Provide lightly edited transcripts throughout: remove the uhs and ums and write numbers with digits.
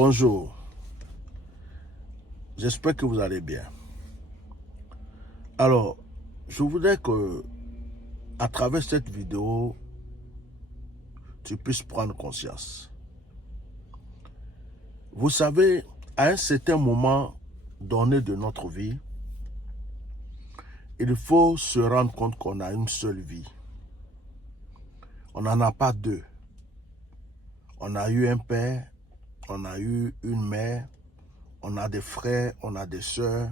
Bonjour, j'espère que vous allez bien. Alors, je voudrais que, à travers cette vidéo, tu puisses prendre conscience. Vous savez, à un certain moment donné de notre vie, il faut se rendre compte qu'on a une seule vie. On n'en a pas deux. On a eu un père, on a eu une mère, on a des frères, on a des sœurs,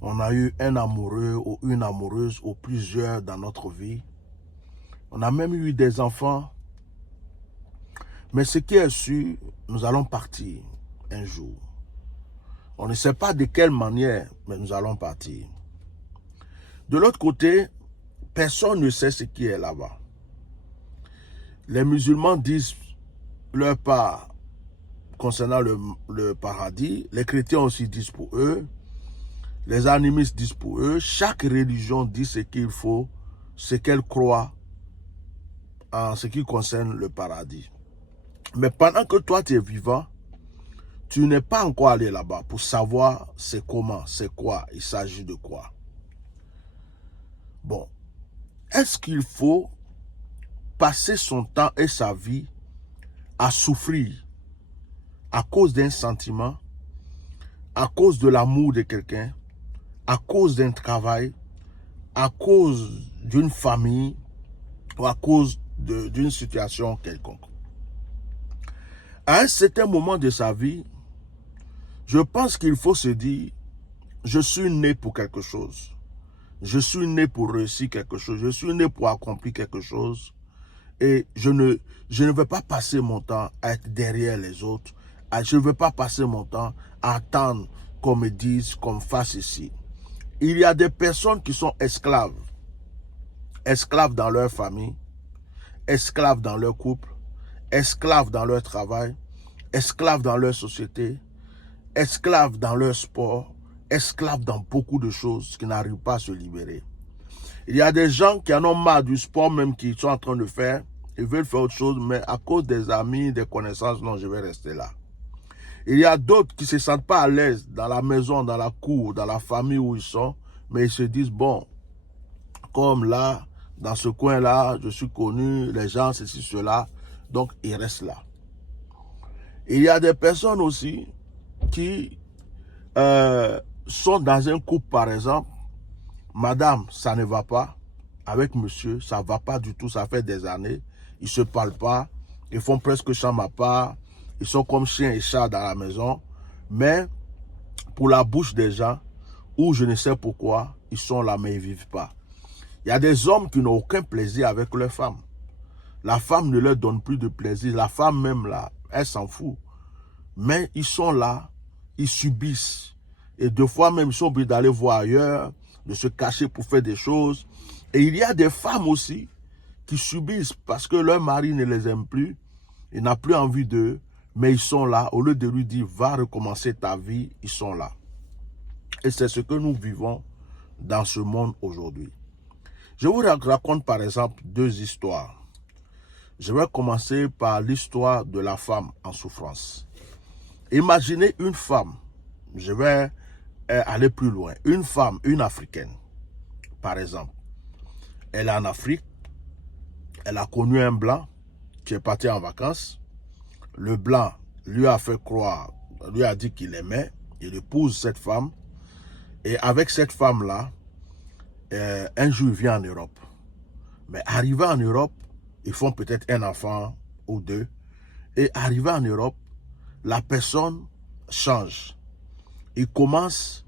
on a eu un amoureux ou une amoureuse ou plusieurs dans notre vie. On a même eu des enfants. Mais ce qui est sûr, nous allons partir un jour. On ne sait pas de quelle manière, mais nous allons partir. De l'autre côté, personne ne sait ce qui est là-bas. Les musulmans disent leur part concernant le paradis. Les chrétiens aussi disent pour eux. Les animistes disent pour eux. Chaque religion dit ce qu'il faut, ce qu'elle croit en ce qui concerne le paradis. Mais pendant que toi tu es vivant, tu n'es pas encore allé là-bas pour savoir c'est comment, c'est quoi, il s'agit de quoi. Bon, est-ce qu'il faut passer son temps et sa vie à souffrir à cause d'un sentiment, à cause de l'amour de quelqu'un, à cause d'un travail, à cause d'une famille ou à cause d'une situation quelconque? À un certain moment de sa vie, je pense qu'il faut se dire, je suis né pour quelque chose. Je suis né pour réussir quelque chose. Je suis né pour accomplir quelque chose. Et je ne veux pas passer mon temps à être derrière les autres. Je ne veux pas passer mon temps à attendre qu'on me dise, qu'on me fasse ici. Il y a des personnes qui sont esclaves. Esclaves dans leur famille, esclaves dans leur couple, esclaves dans leur travail, esclaves dans leur société, esclaves dans leur sport, esclaves dans beaucoup de choses qui n'arrivent pas à se libérer. Il y a des gens qui en ont marre du sport même qu'ils sont en train de faire. Ils veulent faire autre chose, mais à cause des amis, des connaissances, non, je vais rester là. Il y a d'autres qui ne se sentent pas à l'aise dans la maison, dans la cour, dans la famille où ils sont, mais ils se disent, bon, comme là, dans ce coin-là, je suis connu, les gens, ceci, cela, donc ils restent là. Il y a des personnes aussi qui sont dans un couple, par exemple. Madame, ça ne va pas. Avec monsieur, ça ne va pas du tout. Ça fait des années. Ils ne se parlent pas. Ils font presque chambre à part. Ils sont comme chien et chat dans la maison. Mais pour la bouche des gens, ou je ne sais pourquoi, ils sont là mais ils ne vivent pas. Il y a des hommes qui n'ont aucun plaisir avec leur femme. La femme ne leur donne plus de plaisir. La femme même là, elle s'en fout. Mais ils sont là, ils subissent. Et deux fois même, ils sont obligés d'aller voir ailleurs, de se cacher pour faire des choses. Et il y a des femmes aussi qui subissent parce que leur mari ne les aime plus, il n'a plus envie d'eux, mais ils sont là. Au lieu de lui dire, va recommencer ta vie, ils sont là. Et c'est ce que nous vivons dans ce monde aujourd'hui. Je vous raconte par exemple deux histoires. Je vais commencer par l'histoire de la femme en souffrance. Imaginez une femme, je vais aller plus loin, une femme, une Africaine, par exemple. Elle est en Afrique, elle a connu un blanc qui est parti en vacances. Le blanc lui a fait croire, lui a dit qu'il aimait, il épouse cette femme. Et avec cette femme-là, un jour il vient en Europe. Mais arrivé en Europe, ils font peut-être un enfant ou deux. Et arrivé en Europe, la personne change. Il commence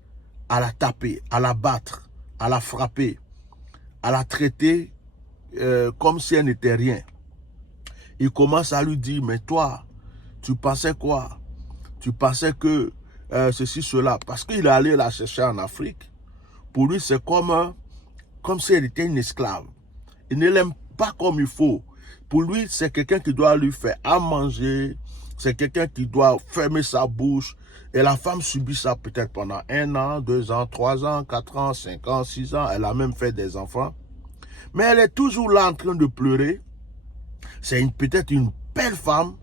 à la taper, à la battre, à la frapper, à la traiter comme si elle n'était rien. Il commence à lui dire, mais toi, tu pensais quoi? Tu pensais que ceci, cela. Parce qu'il est allé la chercher en Afrique. Pour lui, c'est comme si elle était une esclave. Il ne l'aime pas comme il faut. Pour lui, c'est quelqu'un qui doit lui faire à manger. C'est quelqu'un qui doit fermer sa bouche. Et la femme subit ça peut-être pendant 1 an, 2 ans, 3 ans, 4 ans, 5 ans, 6 ans. Elle a même fait des enfants. Mais elle est toujours là en train de pleurer. C'est peut-être une belle femme.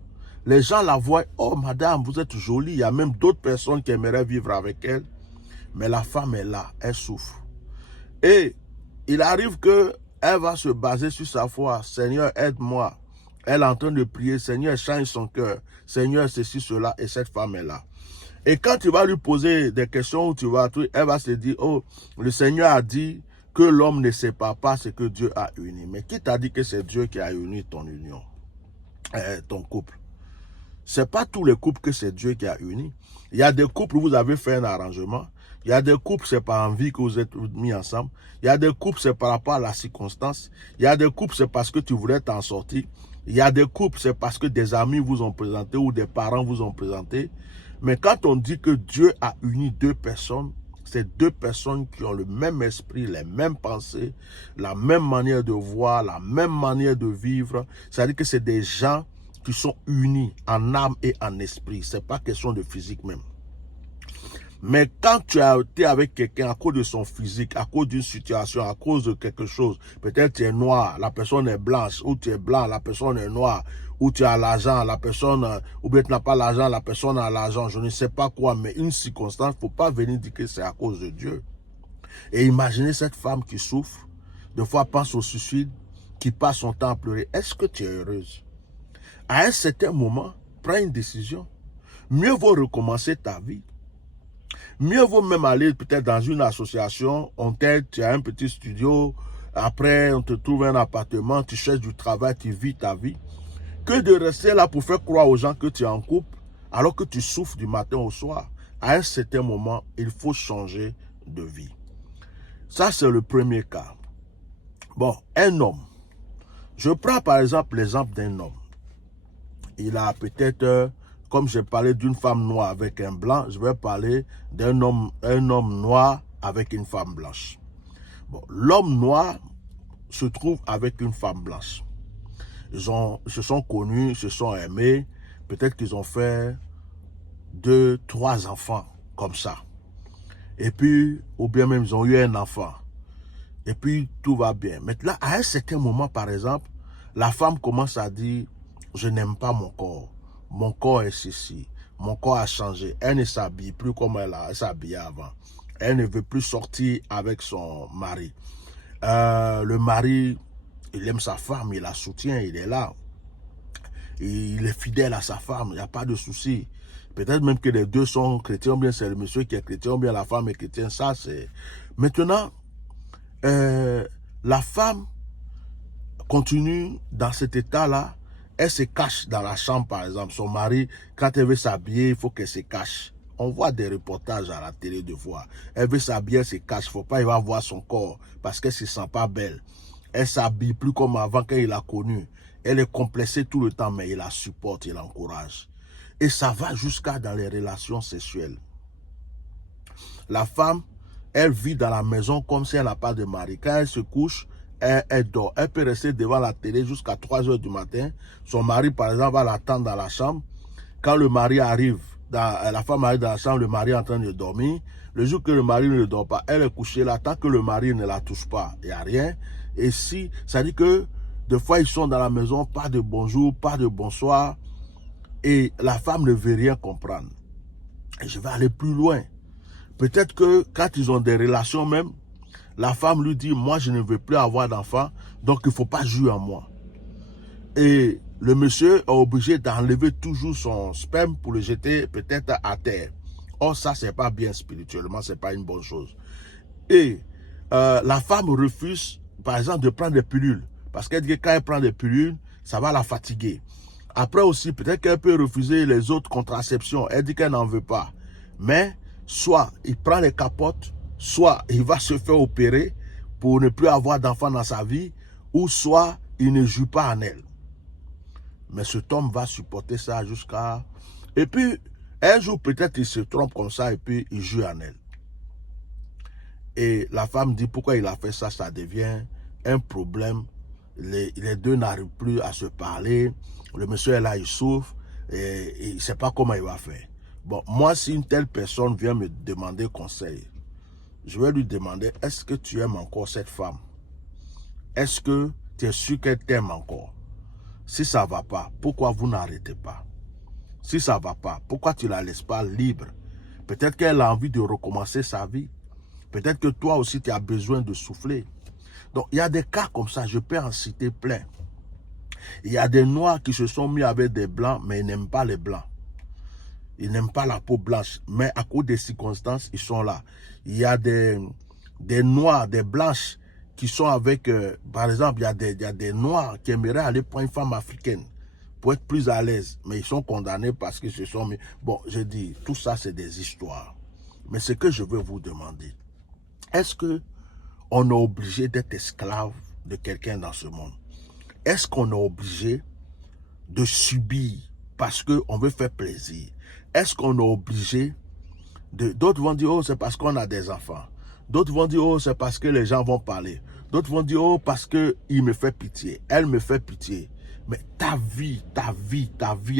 Les gens la voient, oh madame, vous êtes jolie. Il y a même d'autres personnes qui aimeraient vivre avec elle. Mais la femme est là, elle souffre. Et il arrive qu'elle va se baser sur sa foi. Seigneur, aide-moi. Elle est en train de prier. Seigneur, change son cœur. Seigneur, ceci, cela. Et cette femme est là. Et quand tu vas lui poser des questions, elle va se dire, oh, le Seigneur a dit que l'homme ne sépare pas ce que Dieu a uni. Mais qui t'a dit que c'est Dieu qui a uni ton union, ton couple? C'est pas tous les couples que c'est Dieu qui a uni. Il y a des couples où vous avez fait un arrangement. Il y a des couples, c'est par envie que vous êtes mis ensemble. Il y a des couples, c'est par rapport à la circonstance. Il y a des couples, c'est parce que tu voulais t'en sortir. Il y a des couples, c'est parce que des amis vous ont présenté ou des parents vous ont présenté. Mais quand on dit que Dieu a uni deux personnes, c'est deux personnes qui ont le même esprit, les mêmes pensées, la même manière de voir, la même manière de vivre. C'est-à-dire que c'est des gens qui sont unis en âme et en esprit. Ce n'est pas question de physique même. Mais quand tu as été avec quelqu'un à cause de son physique, à cause d'une situation, à cause de quelque chose, peut-être tu es noir, la personne est blanche, ou tu es blanc, la personne est noire, ou tu as l'argent, la personne, ou bien tu n'as pas l'argent, la personne a l'argent, je ne sais pas quoi, mais une circonstance, il ne faut pas venir dire que c'est à cause de Dieu. Et imaginez cette femme qui souffre, des fois pense au suicide, qui passe son temps à pleurer. Est-ce que tu es heureuse? À un certain moment, prends une décision. Mieux vaut recommencer ta vie. Mieux vaut même aller peut-être dans une association, on t'aide, tu as un petit studio, après on te trouve un appartement, tu cherches du travail, tu vis ta vie, que de rester là pour faire croire aux gens que tu es en couple, alors que tu souffres du matin au soir. À un certain moment, il faut changer de vie. Ça, c'est le premier cas. Bon, un homme. Je prends par exemple l'exemple d'un homme. Il a peut-être... Comme j'ai parlé d'une femme noire avec un blanc, je vais parler d'un homme noir avec une femme blanche. Bon, l'homme noir se trouve avec une femme blanche. Ils se sont connus, ils se sont aimés. Peut-être qu'ils ont fait 2, 3 enfants comme ça. Et puis, ou bien même ils ont eu un enfant. Et puis, tout va bien. Maintenant, à un certain moment, par exemple, la femme commence à dire, je n'aime pas mon corps. Mon corps est ceci. Mon corps a changé. Elle ne s'habille plus comme elle s'habillait avant. Elle ne veut plus sortir avec son mari. Le mari, il aime sa femme, il la soutient, il est là. Il est fidèle à sa femme, il n'y a pas de souci. Peut-être même que les deux sont chrétiens, ou bien c'est le monsieur qui est chrétien, ou bien la femme est chrétienne. Ça, c'est... Maintenant, la femme continue dans cet état-là. Elle se cache dans la chambre, par exemple. Son mari, quand elle veut s'habiller, il faut qu'elle se cache. On voit des reportages à la télé de fois. Elle veut s'habiller, elle se cache. Il ne faut pas, il va voir son corps parce qu'elle ne se sent pas belle. Elle s'habille plus comme avant quand il l'a connue. Elle est complexée tout le temps, mais il la supporte, il l'encourage. Et ça va jusqu'à dans les relations sexuelles. La femme, elle vit dans la maison comme si elle n'a pas de mari. Quand elle se couche, elle dort. Elle peut rester devant la télé jusqu'à 3 heures du matin. Son mari, par exemple, va l'attendre dans la chambre. Quand le mari arrive, la femme arrive dans la chambre, le mari est en train de dormir. Le jour que le mari ne dort pas, elle est couchée là. Tant que le mari ne la touche pas, il n'y a rien. Et si, ça dit que des fois, ils sont dans la maison, pas de bonjour, pas de bonsoir. Et la femme ne veut rien comprendre. Et je vais aller plus loin. Peut-être que quand ils ont des relations même, la femme lui dit, moi je ne veux plus avoir d'enfant, donc il ne faut pas jouer en moi. Et le monsieur est obligé d'enlever toujours son sperme pour le jeter peut-être à terre. Or ça, c'est pas bien spirituellement, c'est pas une bonne chose. Et la femme refuse, par exemple, de prendre des pilules. Parce qu'elle dit que quand elle prend des pilules, ça va la fatiguer. Après aussi, peut-être qu'elle peut refuser les autres contraceptions. Elle dit qu'elle n'en veut pas. Mais soit il prend les capotes, soit il va se faire opérer pour ne plus avoir d'enfant dans sa vie, ou soit il ne joue pas en elle. Mais cet homme va supporter ça jusqu'à... Et puis, un jour, peut-être il se trompe comme ça et puis il joue en elle. Et la femme dit pourquoi il a fait ça, ça devient un problème. Les deux n'arrivent plus à se parler. Le monsieur est là, il souffre et il ne sait pas comment il va faire. Bon, moi, si une telle personne vient me demander conseil, je vais lui demander, est-ce que tu aimes encore cette femme? Est-ce que tu es sûr qu'elle t'aime encore? Si ça ne va pas, pourquoi vous n'arrêtez pas? Si ça ne va pas, pourquoi tu ne la laisses pas libre? Peut-être qu'elle a envie de recommencer sa vie. Peut-être que toi aussi, tu as besoin de souffler. Donc, il y a des cas comme ça, je peux en citer plein. Il y a des noirs qui se sont mis avec des blancs, mais ils n'aiment pas les blancs. Ils n'aiment pas la peau blanche, mais à cause des circonstances, ils sont là. Il y a des noirs, des blanches qui sont avec, par exemple, il y a des noirs qui aimeraient aller prendre une femme africaine pour être plus à l'aise, mais ils sont condamnés parce qu'ils se sont mis... Bon, je dis, tout ça, c'est des histoires. Mais ce que je veux vous demander, est-ce qu'on est obligé d'être esclave de quelqu'un dans ce monde? Est-ce qu'on est obligé de subir parce qu'on veut faire plaisir? Est-ce qu'on est obligé de... D'autres vont dire, oh, c'est parce qu'on a des enfants. D'autres vont dire, oh, c'est parce que les gens vont parler. D'autres vont dire, oh, parce qu'il me fait pitié. Elle me fait pitié. Mais ta vie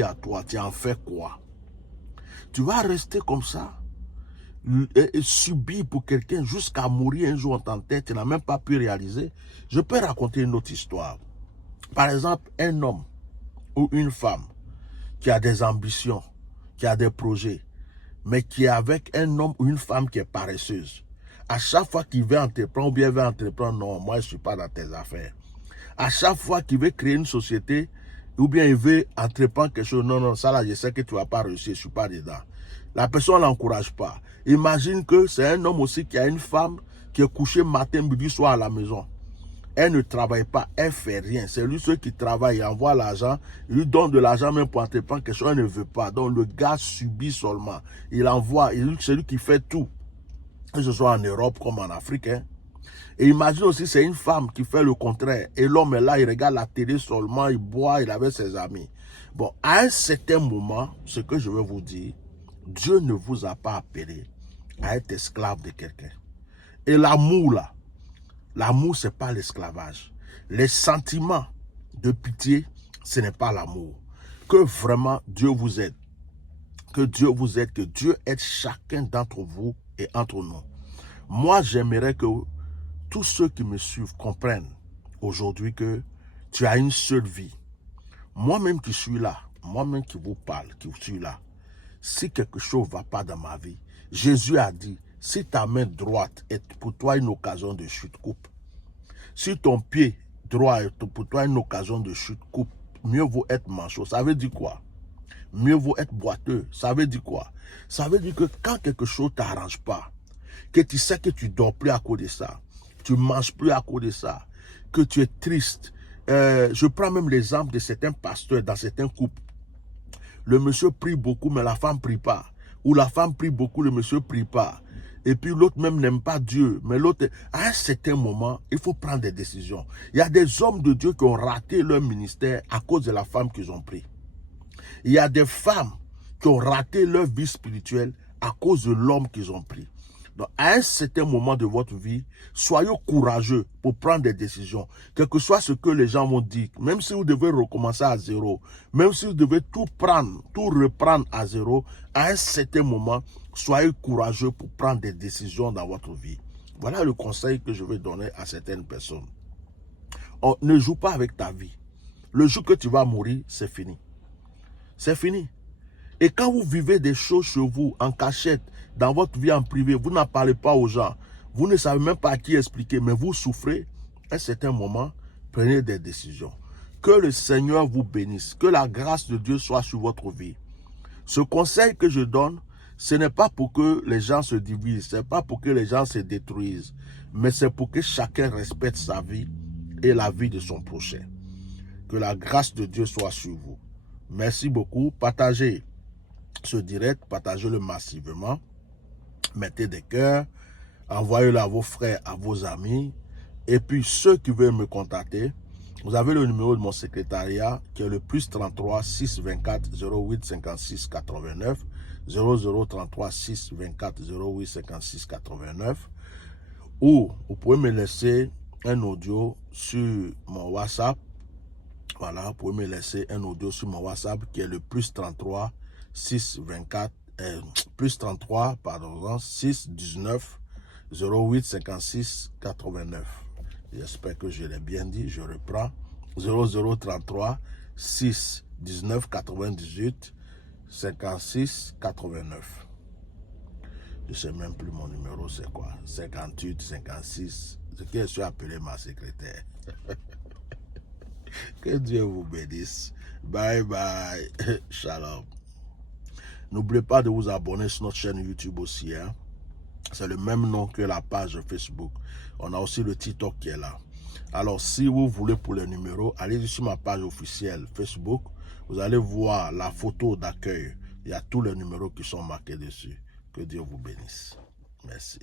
à toi, tu en fais quoi? Tu vas rester comme ça et subir pour quelqu'un jusqu'à mourir un jour en ta tête, tu n'as même pas pu réaliser. Je peux raconter une autre histoire. Par exemple, un homme ou une femme qui a des ambitions, qui a des projets, mais qui est avec un homme ou une femme qui est paresseuse. À chaque fois qu'il veut entreprendre ou bien veut entreprendre, non, moi je ne suis pas dans tes affaires. À chaque fois qu'il veut créer une société ou bien il veut entreprendre quelque chose, non, non, ça là, je sais que tu ne vas pas réussir, je ne suis pas dedans. La personne ne l'encourage pas. Imagine que c'est un homme aussi qui a une femme qui est couchée matin, midi, soir à la maison. Elle ne travaille pas, elle ne fait rien. C'est lui ceux qui travaille, il envoie l'argent, il lui donne de l'argent même pour entreprendre quelque chose, elle ne veut pas. Donc le gars subit seulement. Il envoie, c'est lui qui fait tout. Que ce soit en Europe comme en Afrique. Hein. Et imagine aussi, c'est une femme qui fait le contraire. Et l'homme est là, il regarde la télé seulement, il boit, il est avec ses amis. Bon, à un certain moment, ce que je veux vous dire, Dieu ne vous a pas appelé à être esclave de quelqu'un. Et l'amour là, l'amour, ce n'est pas l'esclavage. Les sentiments de pitié, ce n'est pas l'amour. Que vraiment Dieu vous aide. Que Dieu vous aide, que Dieu aide chacun d'entre vous et entre nous. Moi, j'aimerais que tous ceux qui me suivent comprennent aujourd'hui que tu as une seule vie. Moi-même qui suis là, moi-même qui vous parle, qui suis là, si quelque chose ne va pas dans ma vie, Jésus a dit, si ta main droite est pour toi une occasion de chute, coupe. Si ton pied droit est pour toi une occasion de chute, coupe. Mieux vaut être manchot. Ça veut dire quoi? Mieux vaut être boiteux. Ça veut dire quoi? Ça veut dire que quand quelque chose ne t'arrange pas, que tu sais que tu ne dors plus à cause de ça, tu ne manges plus à cause de ça, que tu es triste. Je prends même l'exemple de certains pasteurs dans certains couples. Le monsieur prie beaucoup, mais la femme ne prie pas. Ou la femme prie beaucoup, le monsieur ne prie pas. Et puis l'autre même n'aime pas Dieu. Mais l'autre, à un certain moment, il faut prendre des décisions. Il y a des hommes de Dieu qui ont raté leur ministère à cause de la femme qu'ils ont pris. Il y a des femmes qui ont raté leur vie spirituelle à cause de l'homme qu'ils ont pris. Donc, à un certain moment de votre vie, soyez courageux pour prendre des décisions. Quel que soit ce que les gens vont dire, même si vous devez recommencer à zéro, même si vous devez tout prendre, tout reprendre à zéro, à un certain moment, soyez courageux pour prendre des décisions dans votre vie. Voilà le conseil que je vais donner à certaines personnes. On ne joue pas avec ta vie. Le jour que tu vas mourir, c'est fini. C'est fini. Et quand vous vivez des choses chez vous, en cachette, dans votre vie en privé, vous n'en parlez pas aux gens, vous ne savez même pas à qui expliquer, mais vous souffrez, à un certain moment, prenez des décisions. Que le Seigneur vous bénisse, que la grâce de Dieu soit sur votre vie. Ce conseil que je donne, ce n'est pas pour que les gens se divisent, ce n'est pas pour que les gens se détruisent, mais c'est pour que chacun respecte sa vie et la vie de son prochain. Que la grâce de Dieu soit sur vous. Merci beaucoup. Partagez ce direct, partagez-le massivement. Mettez des cœurs, envoyez-le à vos frères, à vos amis. Et puis ceux qui veulent me contacter, vous avez le numéro de mon secrétariat qui est le +33 624 08 56 89, 0033 624 08 56 89. Ou vous pouvez me laisser un audio sur mon WhatsApp. Voilà, vous pouvez me laisser un audio sur mon WhatsApp qui est le +33 624 6 19 08 56 89. J'espère que je l'ai bien dit. Je reprends 0033 6 19 98 56 89. Je ne sais même plus mon numéro, c'est quoi? 58, 56. Ce que je suis appelé ma secrétaire. Que Dieu vous bénisse. Bye bye. Shalom. N'oubliez pas de vous abonner sur notre chaîne YouTube aussi. Hein? C'est le même nom que la page Facebook. On a aussi le TikTok qui est là. Alors, si vous voulez pour les numéros, allez sur ma page officielle Facebook. Vous allez voir la photo d'accueil. Il y a tous les numéros qui sont marqués dessus. Que Dieu vous bénisse. Merci.